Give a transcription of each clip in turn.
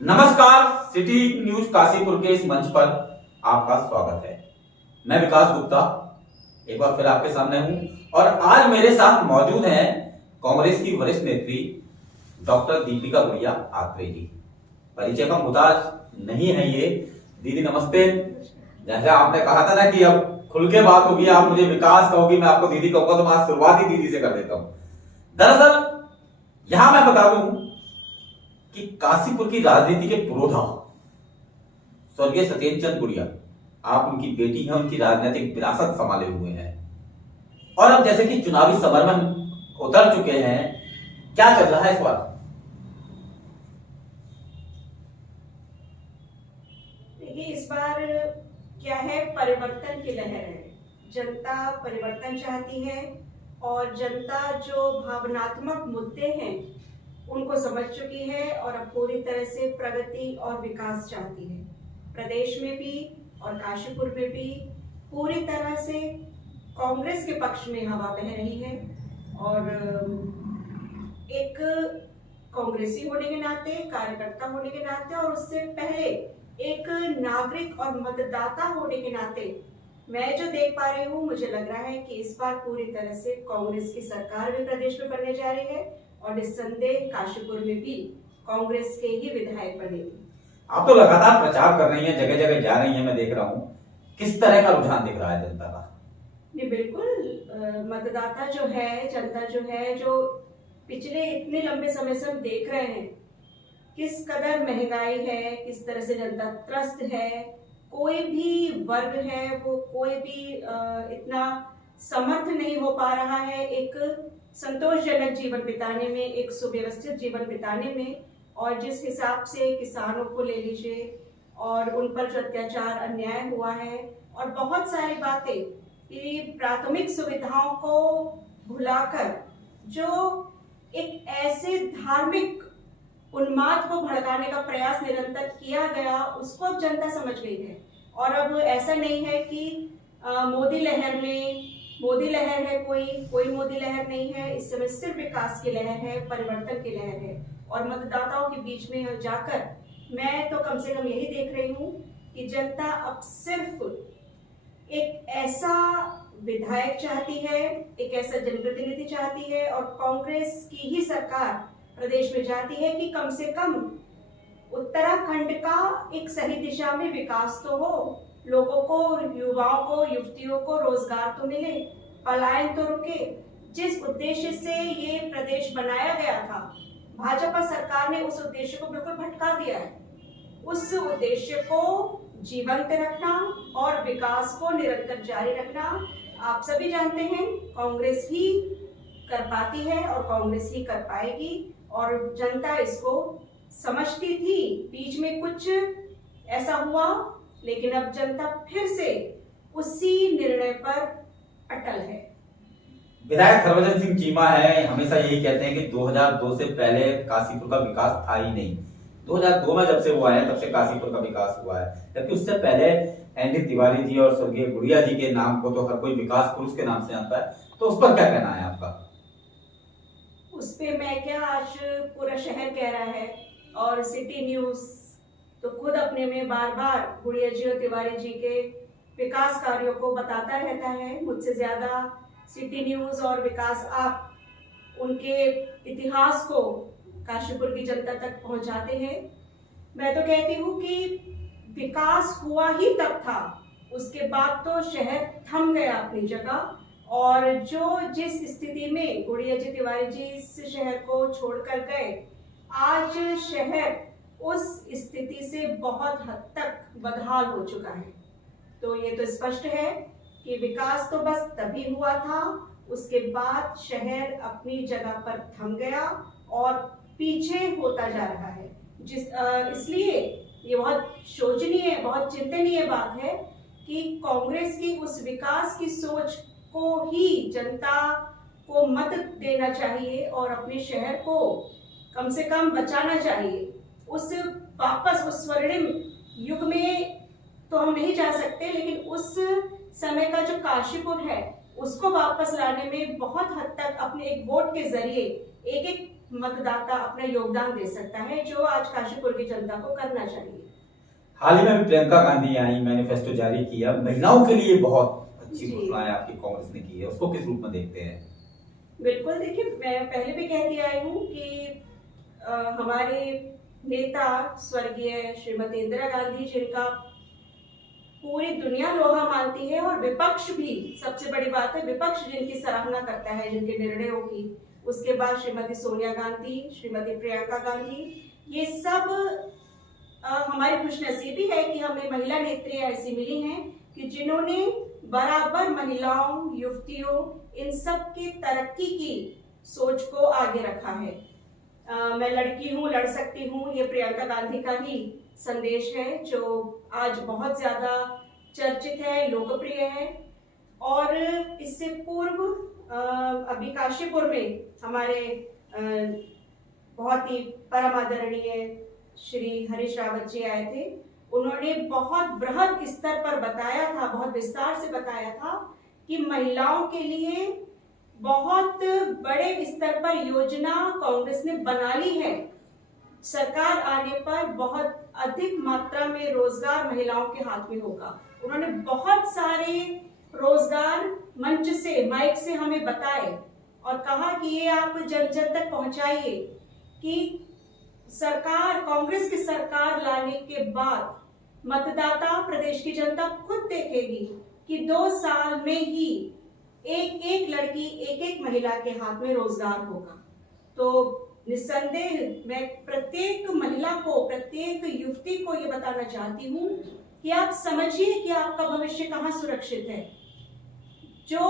नमस्कार, city news Kashipur के इस मंच पर आपका स्वागत है। मैं विकास गुप्ता एक बार फिर आपके सामने हूं और आज मेरे साथ मौजूद हैं कांग्रेस की वरिष्ठ नेत्री डॉक्टर दीपिका गुड़िया आत्रे जी। परिचय का मुहताज नहीं है ये। दीदी नमस्ते। जैसे आपने कहा था ना कि अब खुल के बात होगी, आप मुझे विकास कहोगी, मैं आपको दीदी कहूंगा, तो मैं आज शुरुआत ही दीदी से कर देता हूं। दरअसल यहां मैं बता दूं कि काशीपुर की राजनीति के पुरोधा स्वर्गीय सत्येंद्र चंद गुड़िया, आप उनकी बेटी हैं, उनकी राजनीतिक विरासत संभाले हुए हैं और अब जैसे कि चुनावी समर में उतर चुके हैं, क्या चल रहा है इस बार? देखिए, इस बार क्या है, परिवर्तन की लहर है। जनता परिवर्तन चाहती है और जनता जो भावनात्मक मुद्दे हैं उनको समझ चुकी है और अब पूरी तरह से प्रगति और विकास चाहती है। प्रदेश में भी और काशीपुर में भी पूरी तरह से कांग्रेस के पक्ष में हवा बह रही है और एक कांग्रेसी होने के नाते, कार्यकर्ता होने के नाते और उससे पहले एक नागरिक और मतदाता होने के नाते मैं जो देख पा रही हूँ, मुझे लग रहा है कि इस बार पूरी तरह से कांग्रेस की सरकार भी प्रदेश में बनने जा रही है और निस्संदेह काशीपुर में भी कांग्रेस के ही विधायक बनेगी। आप तो लगातार प्रचार कर रही हैं, जगह जगह जा रही हैं, मैं देख रहा हूं। किस तरह का रुझान दिख रहा है जनता का? नहीं, बिल्कुल मतदाता जो है, जनता जो है, जो पिछले इतने लंबे समय से हम देख रहे हैं किस कदर महंगाई है, किस तरह से जनता त्रस्त है, कोई भी वर्ग है वो कोई भी इतना समर्थ नहीं हो पा रहा है एक संतोषजनक जीवन बिताने में, एक सुव्यवस्थित जीवन बिताने में। और जिस हिसाब से किसानों को ले लीजिए और उन पर जो अत्याचार अन्याय हुआ है और बहुत सारी बातें कि प्राथमिक सुविधाओं को भुलाकर जो एक ऐसे धार्मिक उन्माद को भड़काने का प्रयास निरंतर किया गया, उसको अब जनता समझ गई है। और अब ऐसा नहीं है कि मोदी लहर में मोदी लहर है, कोई मोदी लहर नहीं है। इस समय सिर्फ विकास की लहर है, परिवर्तन की लहर है। और मतदाताओं के बीच में जाकर मैं तो कम से कम यही देख रही हूँ कि जनता अब सिर्फ एक ऐसा विधायक चाहती है, एक ऐसा जनप्रतिनिधि चाहती है और कांग्रेस की ही सरकार प्रदेश में चाहती है कि कम से कम उत्तराखंड का एक सही दिशा में विकास तो हो, लोगों को, युवाओं को, युवतियों को रोजगार तो मिले, पलायन तो रुके। जिस उद्देश्य से ये प्रदेश बनाया गया था, भाजपा सरकार ने उस उद्देश्य को बिल्कुल भटका दिया है। उस उद्देश्य को जीवंत रखना और विकास को निरंतर जारी रखना आप सभी जानते हैं, कांग्रेस ही कर पाती है और कांग्रेस ही कर पाएगी। और जनता इसको समझती थी, बीच में कुछ ऐसा हुआ, लेकिन अब जनता फिर से उसी निर्णय पर अटल है। विधायक हरभजन सिंह चीमा है, हमेशा यही कहते हैं कि 2002 से पहले काशीपुर का विकास था ही नहीं। 2002 में जब से वो आए तब से काशीपुर का विकास हुआ है, जबकि उससे पहले एनडी तिवारी जी और स्वर्गीय गुड़िया जी के नाम को तो हर कोई विकास पुरुष के नाम से जानता है। तो उस पर क्या कहना है आपका? उस पे मैं क्या, आज पूरा शहर कह रहा है और सिटी न्यूज तो खुद अपने में बार बार गुड़िया जी और तिवारी जी के विकास कार्यों को बताता रहता है। मुझसे ज्यादा सिटी न्यूज और विकास आप उनके इतिहास को काशीपुर की जनता तक पहुंचाते हैं। मैं तो कहती हूँ कि विकास हुआ ही तब था, उसके बाद तो शहर थम गया अपनी जगह। और जो जिस स्थिति में गुड़िया जी, तिवारी जी इस शहर को छोड़कर गए, आज शहर उस स्थिति से बहुत हद तक बदहाल हो चुका है। तो ये तो स्पष्ट है कि विकास तो बस तभी हुआ था, उसके बाद शहर अपनी जगह पर थम गया और पीछे होता जा रहा है। इसलिए ये बहुत शोचनीय, बहुत चिंतनीय बात है कि कांग्रेस की उस विकास की सोच को ही जनता को मत देना चाहिए और अपने शहर को कम से कम बचाना चाहिए। वापस उस स्वर्णिम युग में तो हम नहीं जा सकते, लेकिन उस समय का जो काशीपुर है उसको वापस लाने में बहुत हद तक अपने एक वोट के जरिए, एक एक मतदाता अपना योगदान दे सकता है, जो आज काशीपुर की जनता को करना चाहिए। हाल ही में प्रियंका गांधी आई, मैनिफेस्टो जारी किया, महिलाओं के लिए बहुत अच्छी जी। घोषणाएं आपकी कांग्रेस ने की है, उसको किस रूप में देखते हैं? बिल्कुल, देखिए मैं पहले भी कहती आई हूँ कि हमारे नेता स्वर्गीय श्रीमती इंदिरा गांधी, जिनका पूरी दुनिया लोहा मानती है और विपक्ष भी, सबसे बड़ी बात है विपक्ष जिनकी सराहना करता है जिनके निर्णयों की, उसके बाद श्रीमती सोनिया गांधी, श्रीमती प्रियंका गांधी, ये सब हमारी खुशनसीबी है कि हमें महिला नेत्रियां ऐसी मिली हैं कि जिन्होंने बराबर महिलाओं, युवतियों, इन सब की तरक्की की सोच को आगे रखा है। मैं लड़की हूँ, लड़ सकती हूँ, ये प्रियंका गांधी का ही संदेश है जो आज बहुत ज्यादा चर्चित है, लोकप्रिय है। और इससे पूर्व अभी काशीपुर में हमारे बहुत ही परम आदरणीय श्री हरीश रावत जी आए थे। उन्होंने बहुत बृहद स्तर पर बताया था, बहुत विस्तार से बताया था कि महिलाओं के लिए बहुत बड़े स्तर पर योजना कांग्रेस ने बना ली है। सरकार आने पर बहुत अधिक मात्रा में रोजगार महिलाओं के हाथ में होगा। उन्होंने बहुत सारे रोजगार मंच से, माइक से हमें बताए और कहा कि ये आप जन जन तक पहुंचाइए कि सरकार, कांग्रेस की सरकार लाने के बाद मतदाता, प्रदेश की जनता खुद देखेगी कि 2 साल में ही एक एक लड़की, एक एक महिला के हाथ में रोजगार होगा। तो निस्संदेह मैं प्रत्येक महिला को, प्रत्येक युवती को ये बताना चाहती हूँ कि आप समझिए कि आपका भविष्य कहाँ सुरक्षित है। जो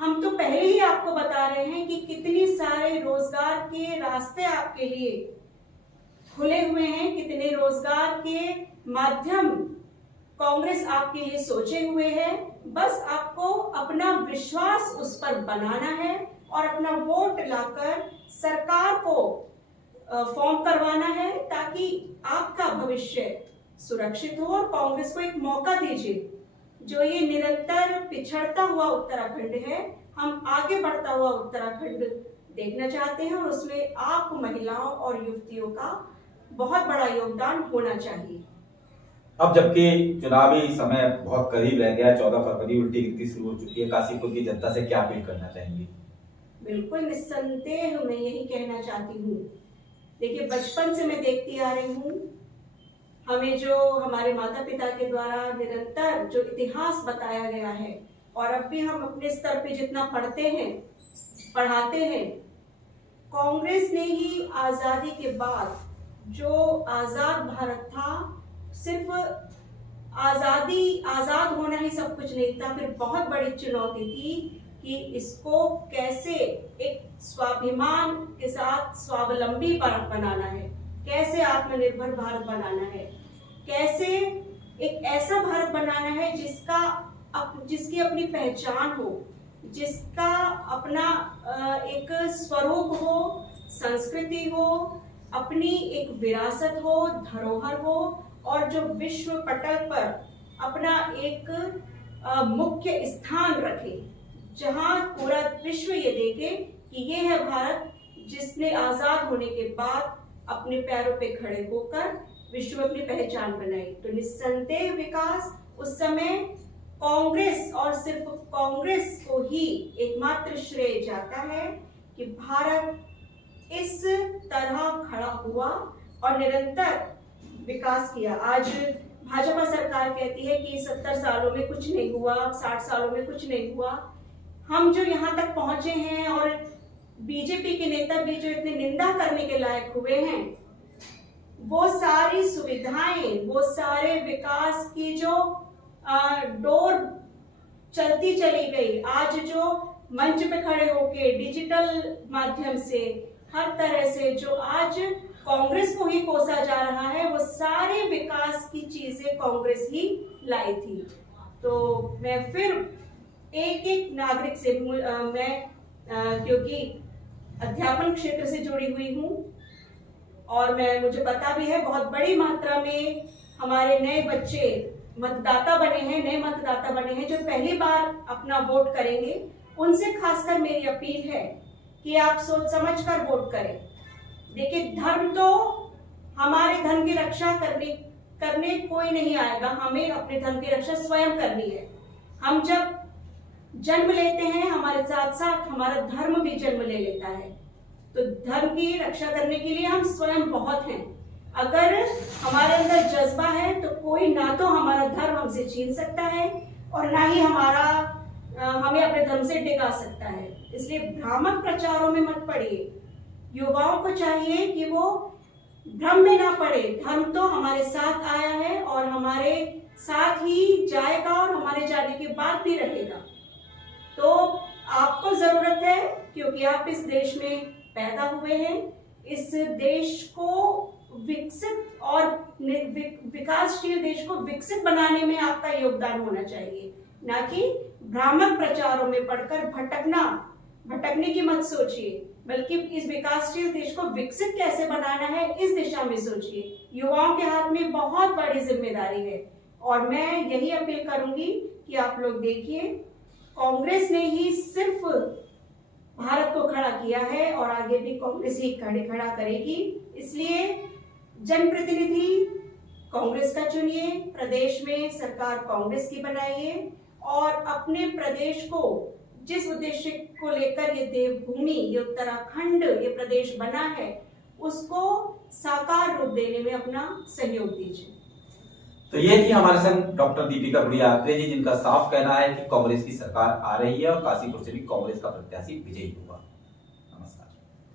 हम तो पहले ही आपको बता रहे हैं कि कितने सारे रोजगार के रास्ते आपके लिए खुले हुए हैं, कितने रोजगार के माध्यम कांग्रेस आपके लिए सोचे हुए है। बस आपको अपना विश्वास उस पर बनाना है और अपना वोट लाकर सरकार को फॉर्म करवाना है ताकि आपका भविष्य सुरक्षित हो। और कांग्रेस को एक मौका दीजिए। जो ये निरंतर पिछड़ता हुआ उत्तराखंड है, हम आगे बढ़ता हुआ उत्तराखंड देखना चाहते हैं और उसमें आप महिलाओं और युवतियों का बहुत बड़ा योगदान होना चाहिए। अब जबकि चुनावी समय बहुत करीब रह गया, 14 फरवरी उल्टी गिनती शुरू हो चुकी है, काशीपुर की जनता से क्या अपील करना चाहेंगे? बिल्कुल निस्संदेह मैं यही कहना चाहती हूँ। देखिए, बचपन से मैं देखती आ रही हूँ, हमें जो हमारे माता पिता के द्वारा निरंतर जो इतिहास बताया गया है और अब भी हम अपने स्तर पे जितना पढ़ते हैं, पढ़ाते हैं, कांग्रेस ने ही आजादी के बाद जो आजाद भारत था, सिर्फ आजाद होना ही सब कुछ नहीं था, फिर बहुत बड़ी चुनौती थी कि इसको कैसे एक स्वाभिमान के साथ स्वावलंबी भारत बनाना है, कैसे आत्मनिर्भर भारत बनाना है, कैसे एक ऐसा भारत बनाना है जिसकी अपनी पहचान हो, जिसका अपना एक स्वरूप हो, संस्कृति हो, अपनी एक विरासत हो, धरोहर हो और जो विश्व पटल पर अपना एक मुख्य स्थान रखे, जहां पूरा विश्व ये देखे कि ये है भारत जिसने आजाद होने के बाद अपने पैरों पे खड़े होकर विश्व में अपनी पहचान बनाई। तो निस्संदेह विकास उस समय कांग्रेस और सिर्फ कांग्रेस को ही एकमात्र श्रेय जाता है कि भारत इस तरह खड़ा हुआ और निरंतर विकास किया। आज भाजपा सरकार कहती है कि 70 सालों में कुछ नहीं हुआ, 60 सालों में कुछ नहीं हुआ। हम जो यहाँ तक पहुंचे हैं और बीजेपी के नेता भी जो इतने निंदा करने के लायक हुए हैं, वो सारी सुविधाएं, वो सारे विकास की जो डोर चलती चली गई, आज जो मंच पे खड़े होके डिजिटल माध्यम से हर तरह से जो आज कांग्रेस को ही कोसा जा रहा है, वो सारे विकास की चीजें कांग्रेस ही लाई थी। तो मैं फिर एक एक नागरिक से क्योंकि अध्यापन क्षेत्र से जुड़ी हुई हूँ और मुझे पता भी है बहुत बड़ी मात्रा में हमारे नए बच्चे मतदाता बने हैं, नए मतदाता बने हैं जो पहली बार अपना वोट करेंगे। उनसे खासकर मेरी अपील है कि आप सोच समझ कर वोट करें। देखिए, धर्म तो हमारे धर्म की रक्षा करने कोई नहीं आएगा, हमें अपने धर्म की रक्षा स्वयं करनी है। हम जब जन्म लेते हैं, हमारे साथ साथ हमारा धर्म भी जन्म ले लेता है। तो धर्म की रक्षा करने के लिए हम स्वयं बहुत हैं। अगर हमारे अंदर जज्बा है तो कोई ना तो हमारा धर्म हमसे छीन सकता है और ना ही हमें अपने धर्म से डिगा सकता है। इसलिए भ्रामक प्रचारों में मत पड़िए। युवाओं को चाहिए कि वो भ्रम में ना पड़े। धर्म तो हमारे साथ आया है और हमारे साथ ही जाएगा और हमारे जाने के बाद भी रहेगा। तो आपको जरूरत है, क्योंकि आप इस देश में पैदा हुए हैं, इस देश को विकसित और विकासशील देश को विकसित बनाने में आपका योगदान होना चाहिए, ना कि भ्रामक प्रचारों में पढ़कर भटकने की मत सोचिए, बल्कि इस विकासशील देश को विकसित कैसे बनाना है इस दिशा में सोचिए। युवाओं के हाथ में बहुत बड़ी जिम्मेदारी है और मैं यही अपील करूंगी कि आप लोग देखिए, कांग्रेस ने ही सिर्फ भारत को खड़ा किया है और आगे भी कांग्रेस ही खड़ा करेगी। इसलिए जनप्रतिनिधि कांग्रेस का चुनिए, प्रदेश में सरकार कांग्रेस की बनाइए और अपने प्रदेश को जिस उद्देश्य को लेकर ये देवभूमि, ये उत्तराखंड, ये प्रदेश बना है, उसको साकार रूप देने में अपना सहयोग दीजिए। तो ये थी हमारे संग डॉक्टर दीपिका गुड़िया आत्रे जी, जिनका साफ कहना है कि कांग्रेस की सरकार आ रही है और काशीपुर से भी कांग्रेस का प्रत्याशी विजयी होगा।